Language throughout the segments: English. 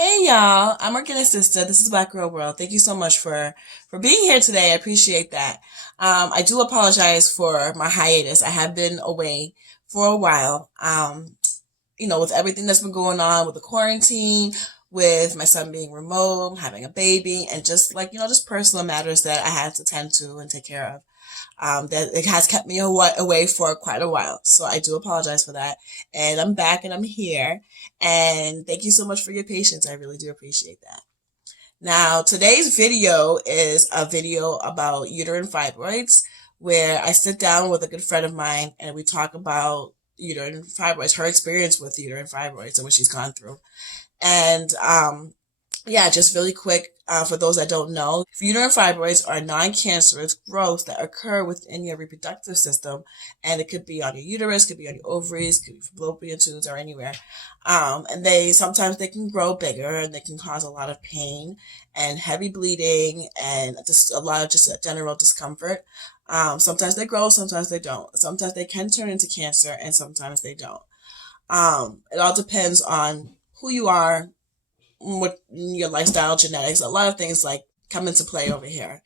Hey y'all, I'm Organic Sister. This is Black Girl World. Thank you so much for being here today. I appreciate that. I do apologize for my hiatus. I have been away for a while. With everything that's been going on with the quarantine, with my son being remote, having a baby, and just just personal matters that I had to tend to and take care of. That it has kept me away for quite a while. So I do apologize for that. And I'm back and I'm here. And thank you so much for your patience. I really do appreciate that. Now, today's video is a video about uterine fibroids, where I sit down with a good friend of mine and we talk about uterine fibroids, her experience with uterine fibroids and what she's gone through. And yeah, just really quick, for those that don't know, uterine fibroids are non-cancerous growths that occur within your reproductive system, and it could be on your uterus, could be on your ovaries, could be fallopian tubes, or anywhere. And sometimes they can grow bigger, and they can cause a lot of pain and heavy bleeding, and just a lot of just general discomfort. Sometimes they grow, sometimes they don't. Sometimes they can turn into cancer, and sometimes they don't. It all depends on who you are, what your lifestyle, genetics, a lot of things come into play over here.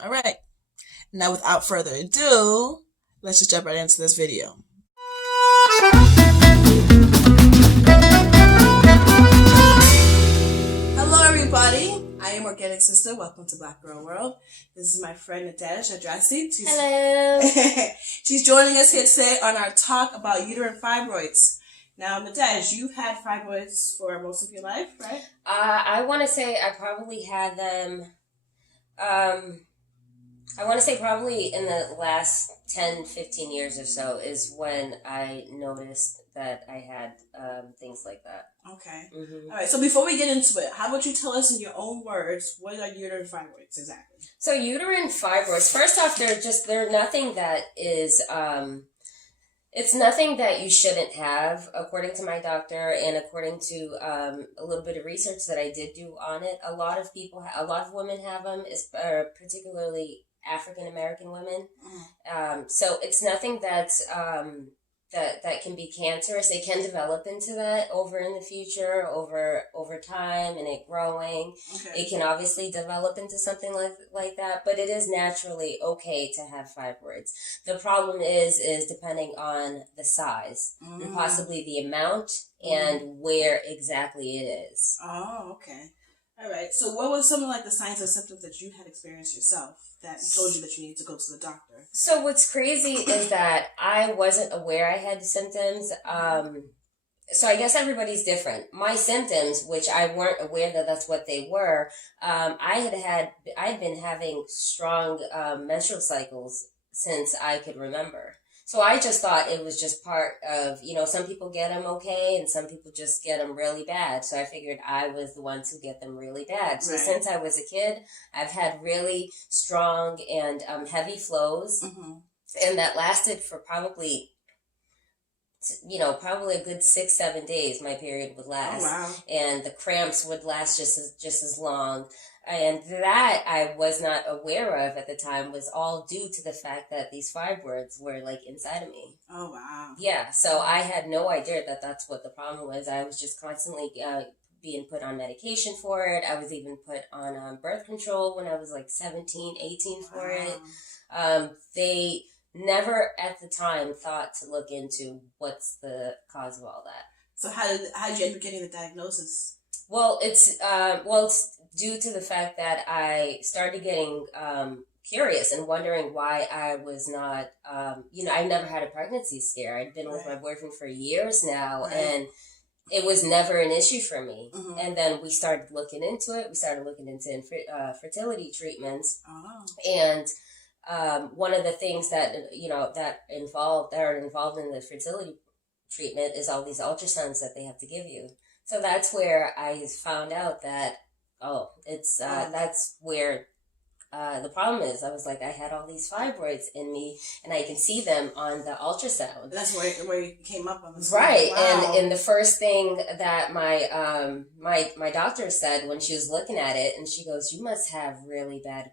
All right. Now, without further ado, let's just jump right into this video. Hello, everybody. I am Organic Sister. Welcome to Black Girl World. This is my friend Nadege Adrasse. Hello. She's joining us here today on our talk about uterine fibroids. Now, Nadege, you've had fibroids for most of your life, right? I want to say I probably had them, I want to say probably in the last 10, 15 years or so is when I noticed that I had things like that. Okay. Mm-hmm. All right, so before we get into it, how about you tell us in your own words, what are uterine fibroids exactly? So uterine fibroids, first off, they're nothing that is... It's nothing that you shouldn't have, according to my doctor and according to a little bit of research that I did do on it. A lot of women have them, particularly African American women. So it's nothing that's that can be cancerous. It can develop into that in the future, over time, and it growing. Okay. It can obviously develop into something like that, but it is naturally okay to have fibroids. The problem is depending on the size and possibly the amount and where exactly it is. Oh, okay. All right. So what was some of the signs and symptoms that you had experienced yourself that told you that you need to go to the doctor? So what's crazy is that I wasn't aware I had symptoms. So I guess everybody's different. My symptoms, which I weren't aware that that's what they were, I'd been having strong menstrual cycles since I could remember. So I just thought it was just part of, some people get them okay and some people just get them really bad. So I figured I was the ones who get them really bad. So since I was a kid, I've had really strong and heavy flows. And that lasted for probably a good 6-7 days. My period would last. Oh, wow. And the cramps would last just as long. And that I was not aware of at the time was all due to the fact that these fibroids were inside of me. Oh, wow. Yeah. So I had no idea that that's what the problem was. I was just constantly being put on medication for it. I was even put on birth control when I was 17, 18 for it. They never at the time thought to look into what's the cause of all that. So how did you end up getting the diagnosis? Well, it's due to the fact that I started getting curious and wondering why I was not, I never had a pregnancy scare. I'd been with my boyfriend for years now, and it was never an issue for me. And then we started looking into it. We started looking into fertility treatments, and one of the things that are involved in the fertility treatment is all these ultrasounds that they have to give you. So that's where I found out that, that's where the problem is. I was I had all these fibroids in me, and I can see them on the ultrasound. That's where you came up on the right. Wow. And the first thing that my doctor said when she was looking at it, and she goes, "You must have really bad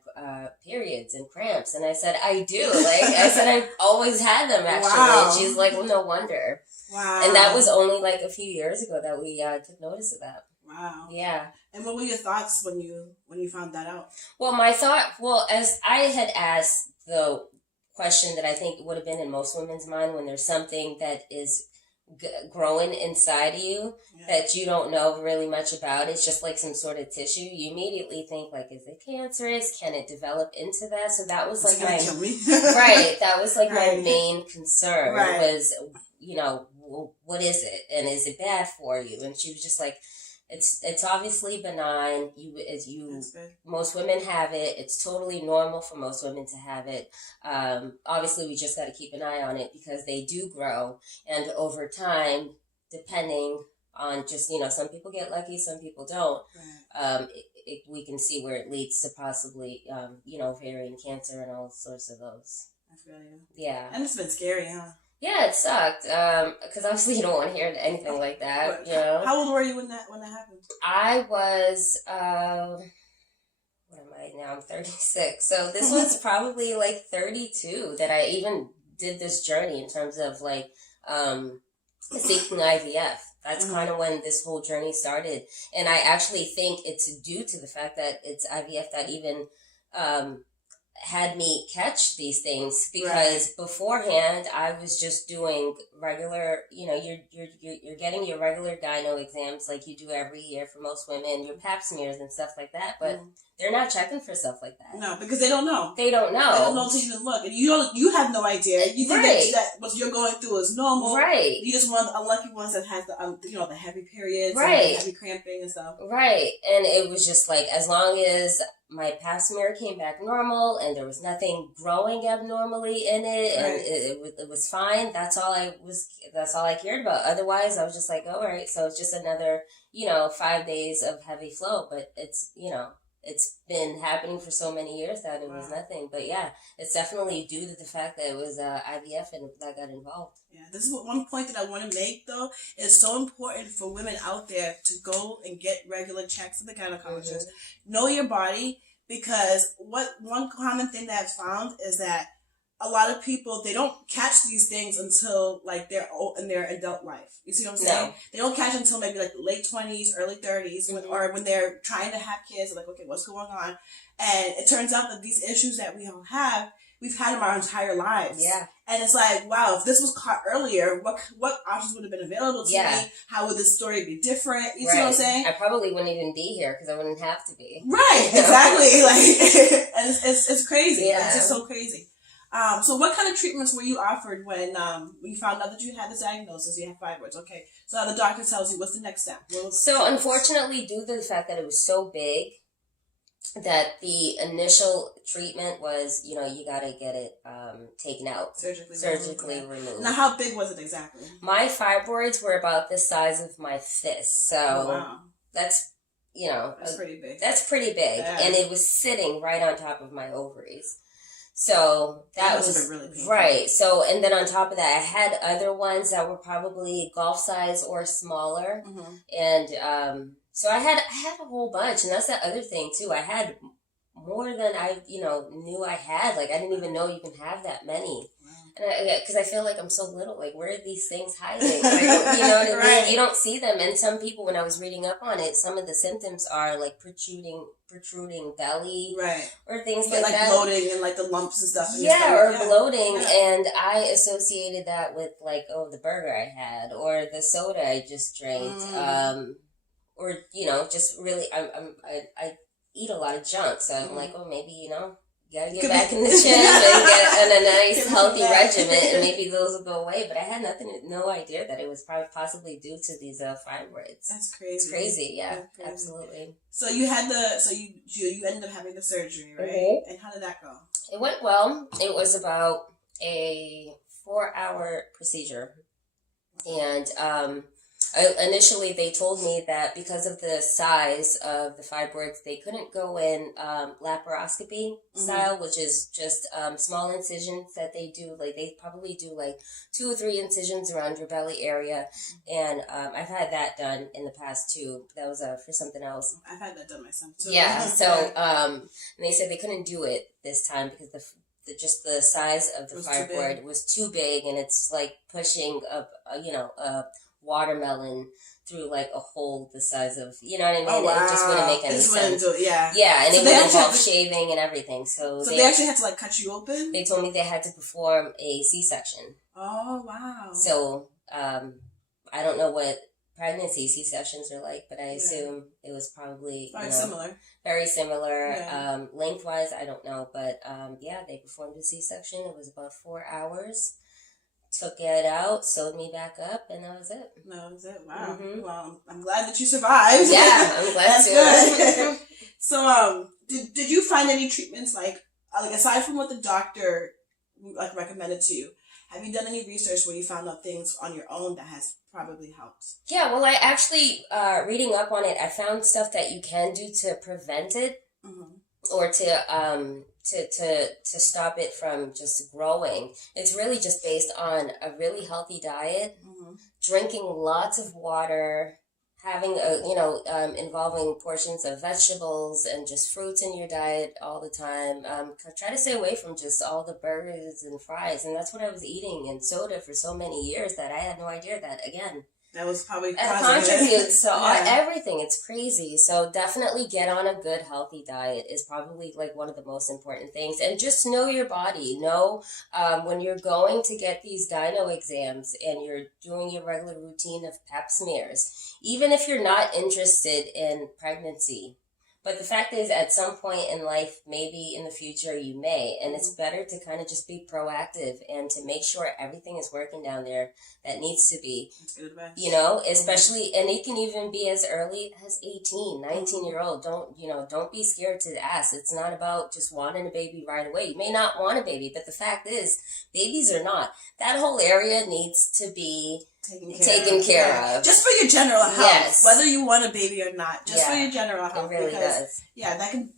periods and cramps." And I said, "I do." I said, "I've always had them actually." Wow. And she's like, "Well, no wonder." Wow. And that was only a few years ago that we took notice of that. Wow. Yeah. And what were your thoughts when you found that out? Well, as I had asked the question that I think would have been in most women's mind when there's something that is growing inside of you that you don't know really much about. It's just like some sort of tissue. You immediately think like, is it cancerous? Can it develop into that? So that was like my right. That was like my main concern was, what is it and is it bad for you? And she was just like, it's obviously benign. Most women have it. It's totally normal for most women to have it. Obviously, we just got to keep an eye on it because they do grow, and over time, depending on just some people get lucky, some people don't. Right. We can see where it leads to possibly ovarian cancer and all sorts of those. I feel you. Yeah, and it's been scary, huh? Yeah, it sucked. Because obviously you don't want to hear anything like that. How old were you when that happened? I was. What am I now? I'm 36. So this was probably like 32 that I even did this journey in terms of like seeking IVF. That's kind of when this whole journey started, and I actually think it's due to the fact that it's IVF that even had me catch these things, because beforehand I was just doing regular, you're getting your regular gyno exams like you do every year for most women, your pap smears and stuff like that, but they're not checking for stuff like that. No, because they don't know. They don't know. They don't know until you even look, and you have no idea. You think that what you're going through is normal. Right. You just one of the unlucky ones that has the heavy periods, and the heavy cramping and stuff. Right. And it was just like, as long as my pap smear came back normal and there was nothing growing abnormally in it, and it was fine. That's all I cared about. Otherwise, I was just like, all right, so it's just another 5 days of heavy flow, but it's it's been happening for so many years that it was nothing. But yeah, it's definitely due to the fact that it was IVF and that got involved. Yeah, this is one point that I want to make, though. It's so important for women out there to go and get regular checks at the gynecologist. Know your body, because one common thing that I've found is that a lot of people, they don't catch these things until like they're old in their adult life. You see what I'm saying? No. They don't catch it until maybe like late 20s, early 30s, or when they're trying to have kids. They're like, okay, what's going on? And it turns out that these issues that we all have, we've had them our entire lives. Yeah. And it's like, wow, if this was caught earlier, what options would have been available to me? How would this story be different? You see what I'm saying? I probably wouldn't even be here because I wouldn't have to be. Right, exactly. Like, and it's crazy. Yeah. It's just so crazy. So what kind of treatments were you offered when you found out that you had this diagnosis, you had fibroids? Okay, so now the doctor tells you, what's the next step? So unfortunately, due to the fact that it was so big, that the initial treatment was, you got to get it taken out. Surgically removed. Now, how big was it exactly? My fibroids were about the size of my fist. So that's, that's pretty big. That's pretty big. Yeah. And it was sitting right on top of my ovaries. So that was really painful. Right. So, and then on top of that, I had other ones that were probably golf size or smaller. And so I had a whole bunch. And that's the other thing, too. I had more than I, knew I had. Like, I didn't even know you can have that many. Because I feel like I'm so little. Like, where are these things hiding? Like, you know what I mean? You don't see them. And some people, when I was reading up on it, some of the symptoms are like protruding belly, or things like that, bloating and like the lumps and stuff. Bloating, and I associated that with like, the burger I had, or the soda I just drank, or just really, I eat a lot of junk, so I'm like, maybe gotta get back in the gym and get on a nice healthy regimen, and maybe those will go away. But I had no idea that it was probably possibly due to these fibroids. That's crazy. It's crazy, yeah, crazy. Absolutely. So you had you ended up having the surgery, right? And how did that go? It went well. It was about a 4-hour procedure, and initially, they told me that because of the size of the fibroids, they couldn't go in laparoscopy style, which is just small incisions that they do. Like, they probably do like 2 or 3 incisions around your belly area. And I've had that done in the past too. That was for something else. I've had that done myself too. Yeah. So and they said they couldn't do it this time because just the size of the fibroid was too big, and it's like pushing up, watermelon through like a hole the size of, you know what I mean? Oh, wow. It just wouldn't make any sense. Yeah. Yeah, and so it would involve shaving and everything. So they actually had to like cut you open? They told me they had to perform a C-section. Oh, wow. So, I don't know what pregnancy C-sections are like, but I assume it was probably similar. Very similar. Yeah. Lengthwise, I don't know, but they performed a C-section. It was about 4 hours. Took it out, sewed me back up, and that was it. That was it. Wow. Mm-hmm. Well, I'm glad that you survived. Yeah, I'm glad to. So, did you find any treatments like aside from what the doctor like recommended to you? Have you done any research where you found out things on your own that has probably helped? Yeah, well, I actually, reading up on it, I found stuff that you can do to prevent it, or to stop it from just growing. It's really just based on a really healthy diet, drinking lots of water, having involving portions of vegetables and just fruits in your diet all the time. Try to stay away from just all the burgers and fries. And that's what I was eating, and soda for so many years that I had no idea that, again, that was probably contributes to everything. It's crazy. So definitely get on a good, healthy diet is probably like one of the most important things. And just know your body. Know when you're going to get these gyno exams and you're doing your regular routine of pap smears, even if you're not interested in pregnancy. But the fact is, at some point in life, maybe in the future, you may. And it's better to kind of just be proactive and to make sure everything is working down there that needs to be. That's good advice. Especially, and it can even be as early as 18, 19-year-old. Don't be scared to ask. It's not about just wanting a baby right away. You may not want a baby, but the fact is, babies are not. That whole area needs to be taken care of. Just for your general health. Yes. Whether you want a baby or not. Just for your general health. It really does. Yeah, that can,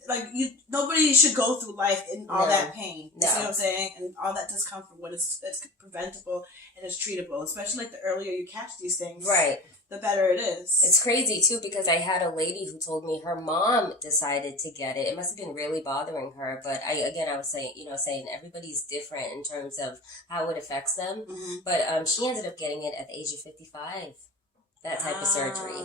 nobody should go through life in all that pain. You see what I'm saying? And all that discomfort when it's preventable and it's treatable. Especially the earlier you catch these things. Right. The better it is. It's crazy, too, because I had a lady who told me her mom decided to get it. It must have been really bothering her. But I was saying everybody's different in terms of how it affects them. But she ended up getting it at the age of 55. That type of surgery.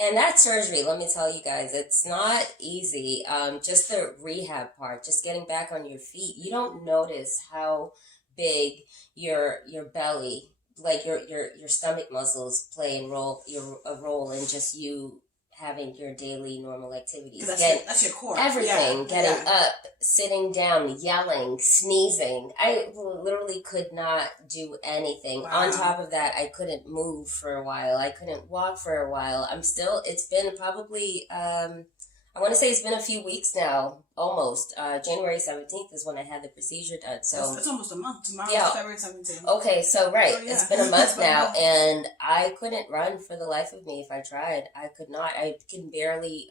And that surgery, let me tell you guys, it's not easy. Just the rehab part, just getting back on your feet. You don't notice how big your belly, like your stomach muscles play a role in just you having your daily normal activities. That's your core. Everything. Getting up, sitting down, yelling, sneezing. I literally could not do anything. Wow. On top of that, I couldn't move for a while. I couldn't walk for a while. It's been probably, I want to say it's been a few weeks now, almost. January 17th is when I had the procedure done. So it's almost a month. Tomorrow is February 17th. Okay, so it's been a month now, and I couldn't run for the life of me if I tried. I could not. I can barely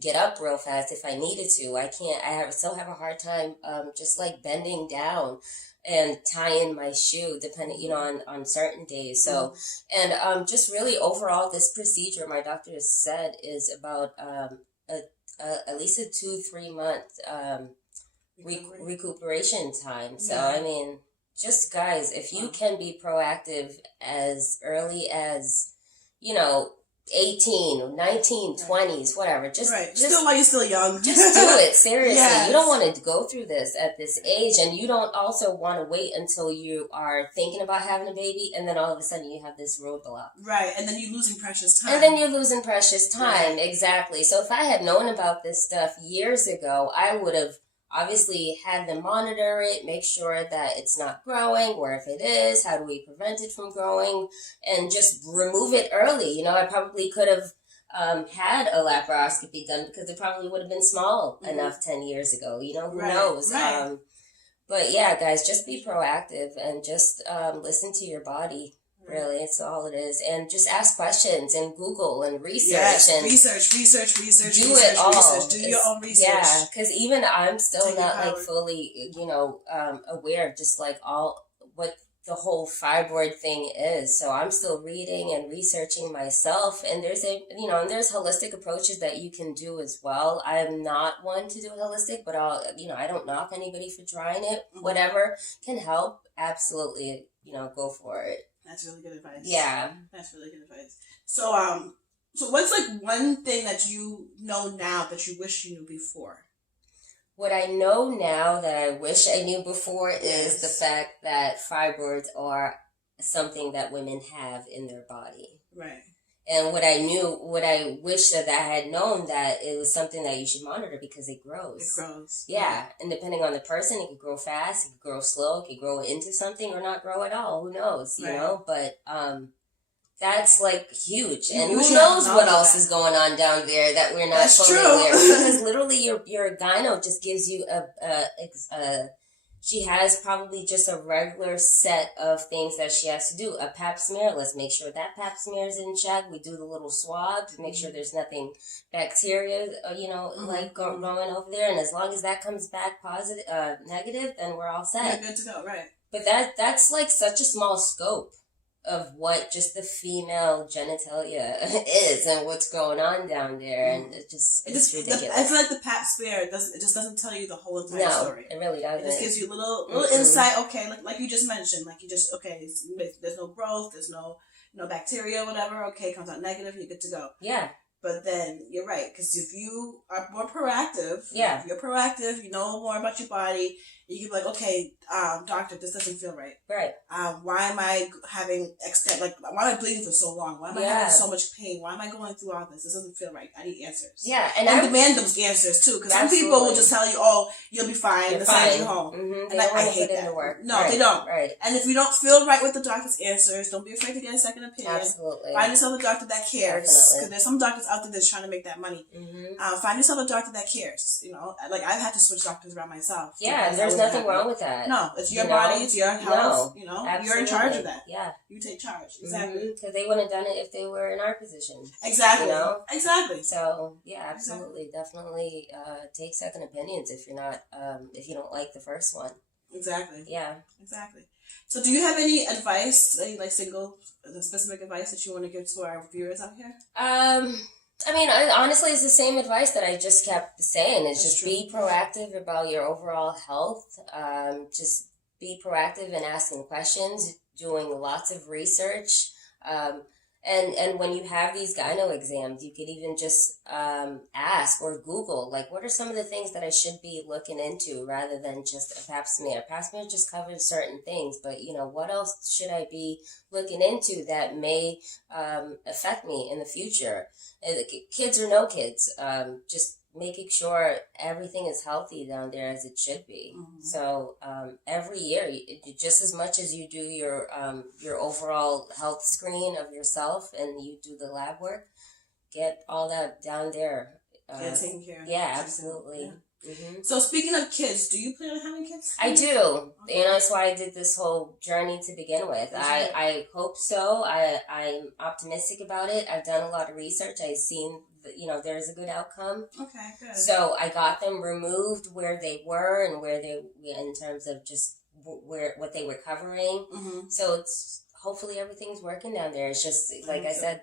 get up real fast if I needed to. I can't. Still have a hard time just like bending down and tying my shoe, depending, on certain days. So, and just really overall, this procedure, my doctor has said, is about at least a 2-3 month recuperation time. So, I mean, just guys, if you can be proactive as early as, 18, 19, 20s, whatever. Just still while you're still young. Just do it, seriously. Yes. You don't want to go through this at this age, and you don't also want to wait until you are thinking about having a baby, and then all of a sudden you have this roadblock. Right, and then you're losing precious time. Right. Exactly. So if I had known about this stuff years ago, I would have obviously had them monitor it, make sure that it's not growing, or if it is, how do we prevent it from growing, and just remove it early. I probably could have had a laparoscopy done because it probably would have been small enough 10 years ago. Who knows? Right. But yeah, guys, just be proactive and just listen to your body. Really, it's all it is. And just ask questions and Google and research. Yes, and research. Do it all. Do your own research. Yeah, because even I'm still not fully, aware of just like what the whole fibroid thing is. So I'm still reading and researching myself. And there's there's holistic approaches that you can do as well. I'm not one to do holistic, but I don't knock anybody for trying it. Whatever can help, absolutely, go for it. That's really good advice. Yeah. That's really good advice. So, so what's like one thing that you know now that you wish you knew before? What I know now that I wish I knew before is the fact that fibroids are something that women have in their body. Right. And what I wish that I had known, that it was something that you should monitor because it grows. It grows. Yeah. And depending on the person, it could grow fast, it could grow slow, it could grow into something or not grow at all. Who knows, you know? But that's like huge. And who knows what else is going on down there that we're not fully aware of. Because literally your gyno just gives you she has probably just a regular set of things that she has to do. A pap smear, let's make sure that pap smear is in check. We do the little swab to make sure there's nothing bacteria, like going over there. And as long as that comes back positive, negative, then we're all set. Yeah, good to go, right. But that's like such a small scope of what just the female genitalia is and what's going on down there, and it's ridiculous. I feel like the pap smear it just doesn't tell you the whole entire story. No, it really doesn't. It just gives you a little insight. Okay, like you just mentioned, there's no growth, there's no bacteria, whatever. Okay, comes out negative, you're good to go. Yeah. But then you're right, because if you are more proactive, if you're proactive, you know more about your body, you can be like, okay, doctor, this doesn't feel right. Right. Why am I having why am I bleeding for so long? Why am I having so much pain? Why am I going through all this? This doesn't feel right. I need answers. Yeah, and I demand those answers too, because some people will just tell you, oh, you'll be fine, they'll send you home. Mm-hmm. They don't want to put in the work. No, they don't. Right. And if you don't feel right with the doctor's answers, don't be afraid to get a second opinion. Absolutely. Find yourself a doctor that cares, Definitely. because there's some doctors out there that's trying to make that money. Mm-hmm. Find yourself a doctor that cares. Like I've had to switch doctors around myself. Yeah, there's nothing wrong with that. No, it's your body, it's your health. Absolutely. You're in charge of that. Yeah, you take charge. Exactly. Because they wouldn't have done it if they were in our position. Exactly. Exactly. So yeah, absolutely, definitely take second opinions if you're not if you don't like the first one. Exactly. Yeah. Exactly. So, do you have any advice, any specific advice that you want to give to our viewers out here? I mean, honestly, it's the same advice that I just kept saying. It's just be proactive about your overall health. Just be proactive in asking questions, doing lots of research. And when you have these gyno exams, you could even just ask or Google, like, what are some of the things that I should be looking into rather than just a pap smear? Pap smear just covers certain things, but, what else should I be looking into that may affect me in the future? Kids or no kids, just making sure everything is healthy down there as it should be. Mm-hmm. So every year, just as much as you do your overall health screen of yourself and you do the lab work, get all that down there. Taken care of. Yeah, absolutely. Yeah. Mm-hmm. So speaking of kids, do you plan on having kids? I do. Okay. That's why I did this whole journey to begin with. I hope so. I'm optimistic about it. I've done a lot of research. I've seen there's a good outcome. Okay, good. So I got them removed where they were and in terms of just what they were covering. Mm-hmm. So it's hopefully everything's working down there. It's just like I said,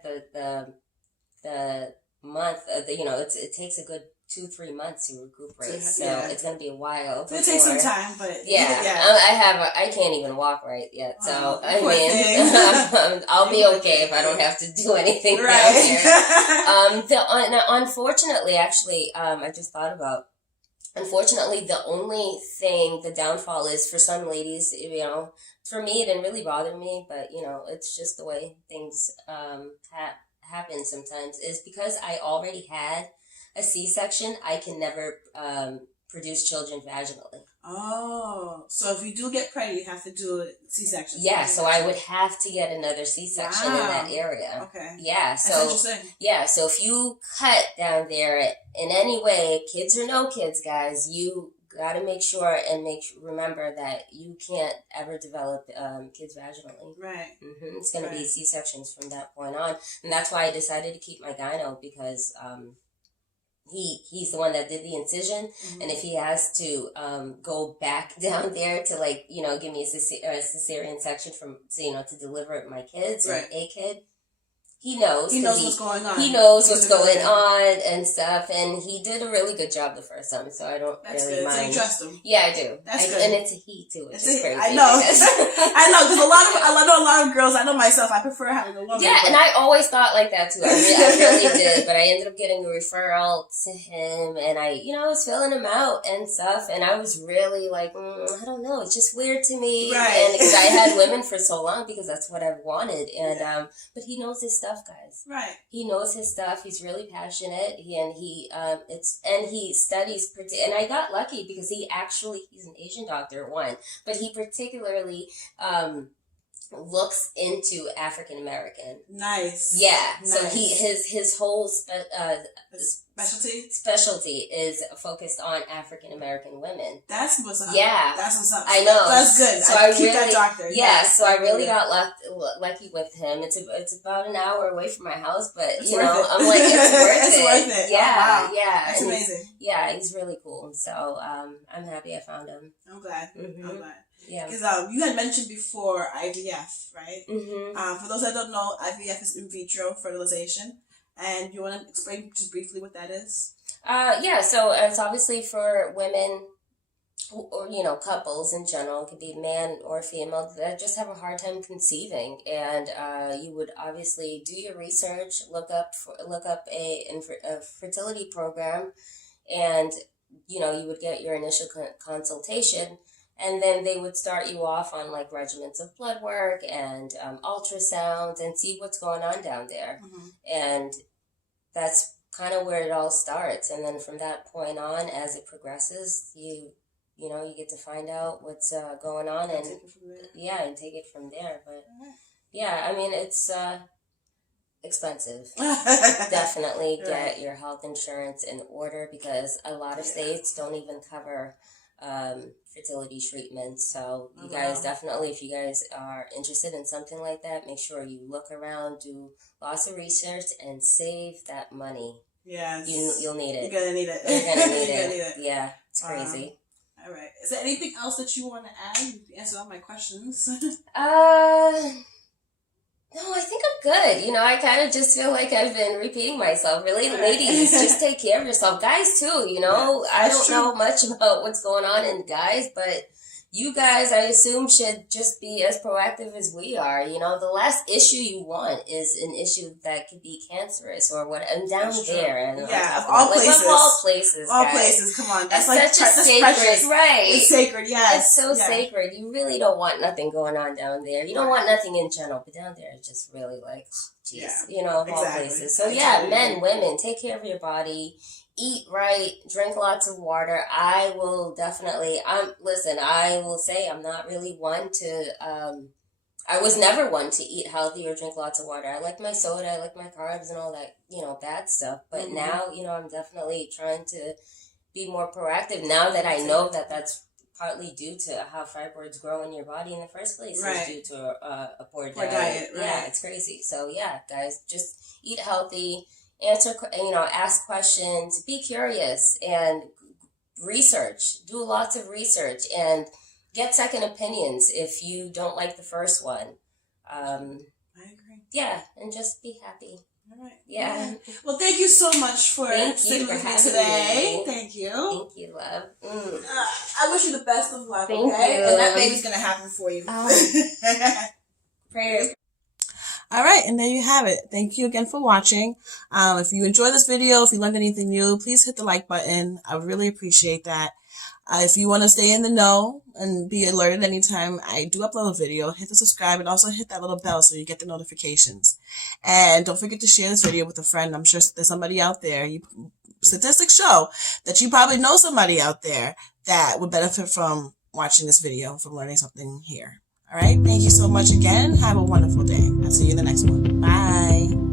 the month, it takes a good 2-3 months to recuperate, so it's going to be a while. It takes some time, but I can't even walk right yet, so I'll be okay if I don't have to do anything right here. Unfortunately, actually, I just thought about. Unfortunately, the only thing, the downfall is for some ladies, for me, it didn't really bother me, but, it's just the way things happen sometimes, is because I already had a C-section, I can never produce children vaginally. Oh, so if you do get pregnant, you have to do a C-section. Yeah, so I would have to get another C-section in that area. Okay. Yeah, so that's interesting. Yeah, so if you cut down there in any way, kids or no kids, guys, you got to make sure and remember that you can't ever develop kids vaginally. Right. Mm-hmm. It's going to be C-sections from that point on, and that's why I decided to keep my gyno, because he's the one that did the incision, mm-hmm. and if he has to go back down there to give me a cesarean section to deliver my kids or a kid, He knows. He knows what's going on. He knows what's going on and stuff, and he did a really good job the first time, so I don't really mind. So you trust him? Yeah, I do. That's good. And it's a he too, which is crazy. I know. I know, because I know a lot of girls. I know myself. I prefer having a woman. Yeah, and I always thought like that too. I really did, but I ended up getting a referral to him, and I was filling him out and stuff, and I was really like, I don't know, it's just weird to me, right? And because I had women for so long, because that's what I've wanted, and but he knows his stuff, guys. Right. He knows his stuff. He's really passionate. He studies. And I got lucky because he's an Asian doctor, but he particularly looks into African American. Nice. Yeah. Nice. So his whole specialty is focused on African American women. That's what's up. Yeah. That's what's up. I know. That's good. So I keep really, that doctor. Yeah. So I really got lucky with him. It's about an hour away from my house, but it's I'm like, it's worth it's it. Worth it. Yeah. Oh, wow. Yeah. That's amazing. He's really cool. So I'm happy I found him. I'm glad. Mm-hmm. I'm glad. Yeah. Because you had mentioned before IVF, right? Mm-hmm. For those that don't know, IVF is in vitro fertilization. And you want to explain just briefly what that is? So it's obviously for women or, couples in general. It could be man or female that just have a hard time conceiving. And you would obviously do your research, look up a fertility program, and, you would get your initial consultation. And then they would start you off on like regimens of blood work and ultrasounds and see what's going on down there. Mm-hmm. And that's kind of where it all starts. And then from that point on, as it progresses, you get to find out what's going on and take it from there. But yeah, I mean, it's expensive. Definitely get your health insurance in order because a lot of states don't even cover fertility treatments. So you guys definitely, if you guys are interested in something like that, make sure you look around, do lots of research, and save that money. Yes. You'll need it. You're gonna need it. You're gonna need it. Yeah, it's crazy. All right. Is there anything else that you want to add? You answered all my questions. No, I think I'm good. I kind of just feel like I've been repeating myself. Really, ladies, just take care of yourself. Guys, too, I don't know much about what's going on in guys, but you guys, I assume, should just be as proactive as we are. The last issue you want is an issue that could be cancerous or what. And down there. And of all places. Of all places, all guys. Places, come on. That's such a sacred, precious. Right. It's sacred, yes. It's so sacred. You really don't want nothing going on down there. You don't want nothing in general, but down there it's just really like, jeez, of all places. So men, women, take care of your body. Eat right, drink lots of water. I will say I'm not really one to, I was never one to eat healthy or drink lots of water. I like my soda, I like my carbs and all that, bad stuff. But now, I'm definitely trying to be more proactive now that I know that that's partly due to how fibroids grow in your body in the first place. Is due to a poor diet. Right. Yeah, it's crazy. So yeah, guys, just eat healthy. Ask questions, be curious, and research. Do lots of research and get second opinions if you don't like the first one. I agree. Yeah, and just be happy. All right. Yeah. Well, thank you so much for sitting with me today. Thank you. Thank you, love. I wish you the best of luck. Thank you. And that baby's gonna happen for you. Prayers. All right, and there you have it. Thank you again for watching. If you enjoyed this video, if you learned anything new, please hit the like button. I would really appreciate that. If you want to stay in the know and be alerted anytime I do upload a video, hit the subscribe and also hit that little bell so you get the notifications. And don't forget to share this video with a friend. I'm sure there's somebody out there. Statistics show that you probably know somebody out there that would benefit from watching this video, from learning something here. All right. Thank you so much again. Have a wonderful day. I'll see you in the next one. Bye.